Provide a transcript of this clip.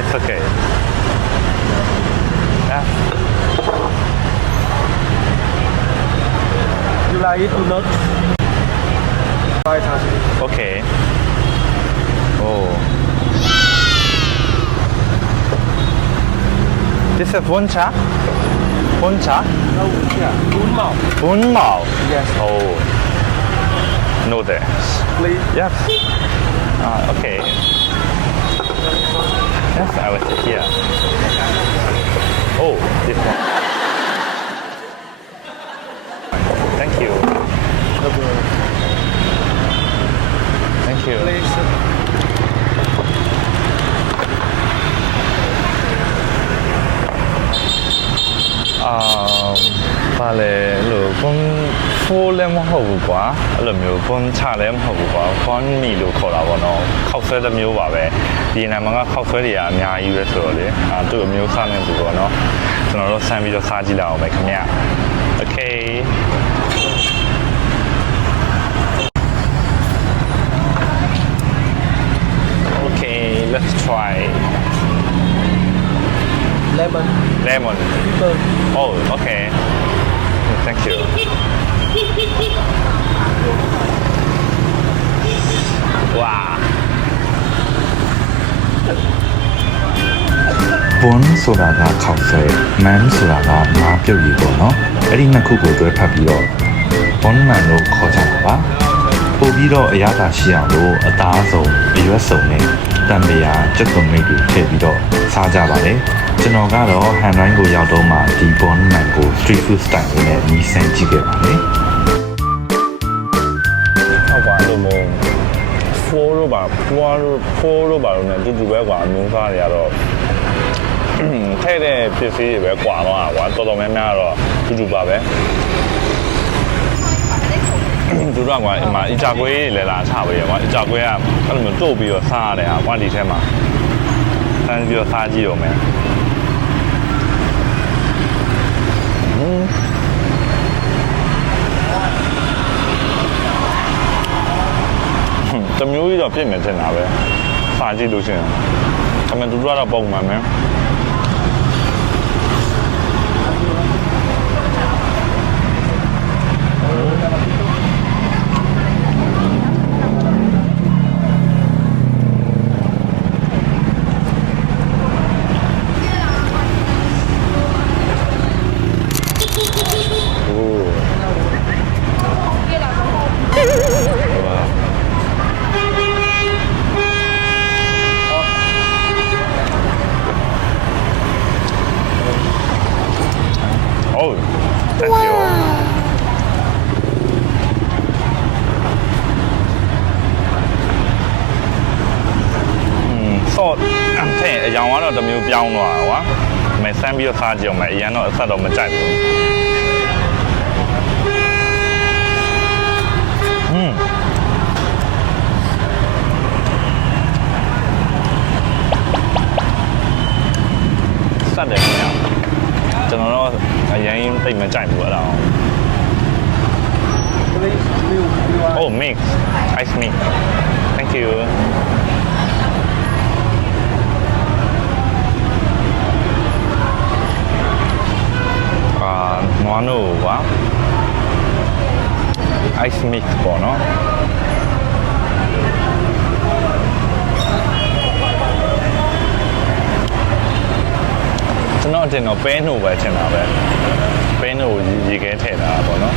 it's okay. Yeah. You like it to not? 5,000. Okay. Oh. This is Buncha? Buncha? No, yeah. Bún màu. Bún Mao. Yes. Oh. No there. Please. Yes. Okay. Yes, I was here. Oh, this one. Thank you. Thank you. Please. Ba le lo bún phôလည်းမဟုတ်ဘူးကွာအဲ့လိုမျိုးဘွန်းချလည်းမဟုတ်ဘူးကွာဘွန်းမီလို့ခေါ်တာပေါ့နော်ခောက်ဆွဲတစ်မျိုးပါပဲဒီနာမကခောက်ဆွဲတွေကအများကြီးပဲဆိုတော့လေသူ့အမျိုးစားနေသူပေါ့နော်ကျွန်တော်တို့ဆမ်းပြီးတော့စားကြည့်လိုက်အောင်ပဲခင်ဗျ Okay Okay let's try Lemon. lemon Pepper. Oh okay thank you Wow ဘွန်းဆိုတာကခောက်ဆွဲမန်းဆိုတာကမားပြုတ်ရည်ပေါ့နော်အဲ့ဒီနှစ်ခုကိုတွဲဖက်ပြီးတော့ဘွန်းမန်လို့ခေါ်ကြတာပါပို့ပြီးတော့အရသာရှိအောင်လို့အသားစုံအရွက်စုံနဲ့တံမယာကြက်သွန်မိတ်တွေထည့်ပြီးတော့စားကြပါတယ်ကျွန်တော်ကတော့ဟန်တိုင်းကိုရောက်တော့မှဒီဘွန်းမန်ကို street food style နဲ့ညီဆန်ကြည့်ခဲ့ပါတယ်ဟုတ်ပါလို့မို့ဖိုးလို့ပါဖွားလို့ပါလို့ねတူတူပဲကွာအမျိုးသားတွေကတော့ထဲတဲ့ပစ္စည်းတွေပဲကွာတော့ကွာတော်တော်များများတော့တူတူပါပဲသူတို့ကွာအမအကြကွေးတွေလည်းလာချပေးရကွာအကြကွေးကအဲ့လိုမျိုးတို့ပြီးတော့စားရတယ်ဟာကွာဒီထဲမှာဆန်းပြီးတော့စားကြည့်ရုံပဲတမျိုးကြီးတော့ပြည့်နေတင်တာပဲစားကြည့်လို့ရှိရင်အမှန်တူတော့ပုံမှန်ပဲOh, thank you. Salt ထည့်အရောင်ကတော့တစ်မျိုးပြောင်းသွားတာကွာ။မယ်ဆန်းပြီးတော့စားကြည့်အောင်မယ်။အရင်တော့အဆက်တော့မကြိုက်ဘူး။ဆက်တယ်ခင်ဗျာ။ကျွန်တော်တော့အရင်တိတ်မကြိုက်ဘူးအဲ့ဒါ Please. Milk. Oh, mix. Ice mix. Thank you. Mono ပါ Ice mix ပေါ့နော်ကျွန်တော်အတင်တော့ပဲနှုတ်ပဲထင်တာပဲပဲနှုတ်ရေခဲထည့်တာပေါ့နော်